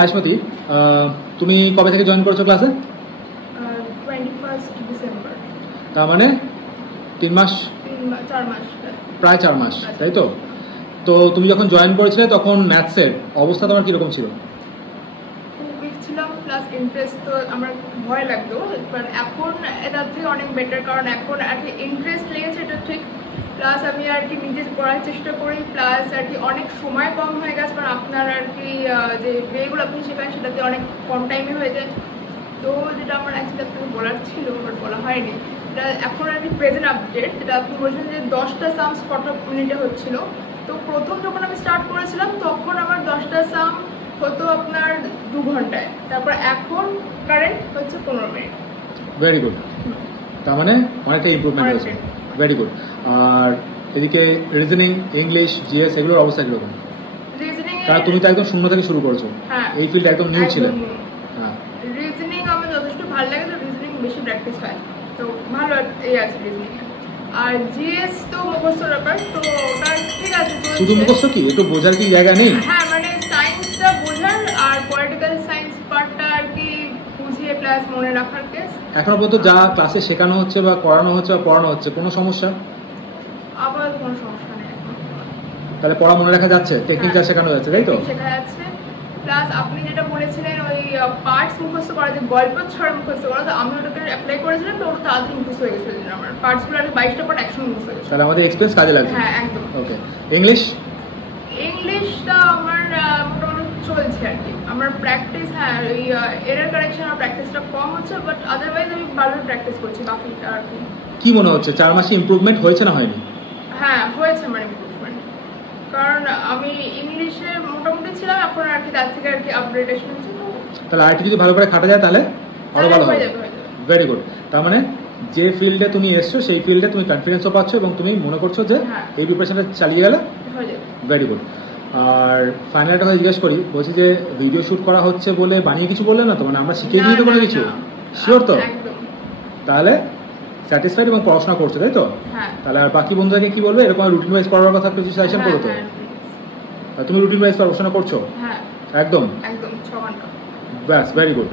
আয়ুষ্মতি, তুমি কবে থেকে জয়েন করেছো ক্লাসে? 21 ডিসেম্বর। তার মানে 3 মাস, 4 মাস, প্রায় 4 মাস, তাই তো? তো তুমি যখন জয়েন করেছিলে তখন ম্যাথসের অবস্থা তোমার কিরকম ছিল? খুব উইক ছিলাম, প্লাস ইন্টারেস্ট তো আমার ভয় লাগতো, বাট এখন এটার থেকে অনেক বেটার, কারণ এখন আর কি ইন্টারেস্ট লেগেছে, এটা ঠিক। প্লাস আমি আর কি নিজে পড়ার চেষ্টা করি, প্লাস আর কি অনেক সময় কম হয়ে গেছে, কারণ আপনার আর কি যে ওয়েগুলো আপনি শেখান সেটাতে অনেক কম টাইমে হয়ে যায়। তো যেটা আমার অ্যাকচুয়ালি আপনাকে বলার ছিল বাট বলা হয়নি, এটা এখন আর কি প্রেজেন্ট আপডেট, যেটা আপনি বলছেন যে 10টা সামস 40 মিনিটে হচ্ছিল। তো প্রথম যখন আমি স্টার্ট করেছিলাম তখন আমার 10টা সাম হতো আপনার 2 ঘন্টায়, তারপর এখন কারেন্ট হচ্ছে 15 মিনিট। ভেরি গুড, তার মানে অনেকটা ইমপ্রুভমেন্ট হয়েছে। Very good. আর এদিকে রিজনিং, ইংলিশ, জিএস এগুলোর অবস্থা কিরকম? রিজনিং কারণ তুমি তো একদম শূন্য থেকে শুরু করেছো, এই ফিল্ড একদম নিউ ছিল। হ্যাঁ, রিজনিং আমার যথেষ্ট ভালো লাগে, তো রিজনিং বেশি প্র্যাকটিস হয়, তো ভালো এই আছে রিজনিং। আর জিএস তো মুখস্থ ব্যাপার, তো ওটা ঠিক আছে। শুধু মুখস্থ কি, একটু বোঝার কি জায়গা নেই? হ্যাঁ, মানে সায়েন্সটা বোঝার আর পলিটিক্যাল সায়েন্স পার্টটা আর কি বুঝিয়ে প্লাস মনে রাখার কেস। এখনো পর্যন্ত যা ক্লাসে শেখানো হচ্ছে বা করানো হচ্ছে বা পড়ানো হচ্ছে, কোনো সমস্যা? আবার কোনো সমস্যা নেই। তাহলে পড়া মনে রাখা যাচ্ছে, টেকনিক যা শেখানো যাচ্ছে, তাই তো? শেখা যাচ্ছে। প্লাস আপনি যেটা বলেছিলেন ওই পার্টস মুখস্থ করা, যে গল্প ছড়া মুখস্থ করা, তো আমি ওটাকে অ্যাপ্লাই করেছিলাম, তো ওটা তাড়াতাড়ি মুখস্থ হয়ে গেছিল। আমার পার্টসগুলো আর 22টা পার্ট একসঙ্গে মুখস্থ হয়ে গেছে। তাহলে আমাদের এক্সপেরিয়েন্স কাজে লাগছে। হ্যাঁ, একদম। ওকে, ইংলিশ? ইংলিশটা আমার মোটামুটি চলছে আর কি। আমার প্র্যাকটিস, হ্যাঁ, ওই এরর কারেকশন আর প্র্যাকটিসটা কম হচ্ছে, বাট আদারওয়াইজ আমি ভালো প্র্যাকটিস করছি বাকিটা আর কি। কি মনে হচ্ছে 4 মাসে ইমপ্রুভমেন্ট হয়েছে না হয়নি? হ্যাঁ, হয়েছে আমার ইমপ্রুভমেন্ট, কারণ আমি ইংলিশে মোটামুটি ছিলাম, এখন আর কি তার থেকে আর কি আপগ্রেডেশন হচ্ছে। তাহলে আরেকটু যদি ভালো করে খাটা যায় তাহলে আরো ভালো হবে। Very good. তার মানে যে ফিল্ডে তুমি এসছো সেই ফিল্ডে তুমি কনফিডেন্সও পাচ্ছ এবং তুমি মনে করছো যে এই প্রিপারেশনটা চালিয়ে গেলে হয়ে যাবে। Very good. আর ফাইনালটা হয়ে জিজ্ঞেস করি, বলছি যে ভিডিও শুট করা হচ্ছে বলে বানিয়ে কিছু বললে না তো? মানে আমরা শিখিয়ে দিই তো কোনো কিছু? শিওর তো? তাহলে স্যাটিসফাইড এবং পড়াশোনা করছো, তাই তো? তাহলে আর বাকি বন্ধুদেরকে কি বলবে, এরকম রুটিন ওয়াইজ পড়ার কথা কিছু সাজেশন করো তো? তুমি রুটিন ওয়াইজ পড়াশোনা করছো? একদম 6 ঘন্টা। ব্যাস, ভেরি গুড।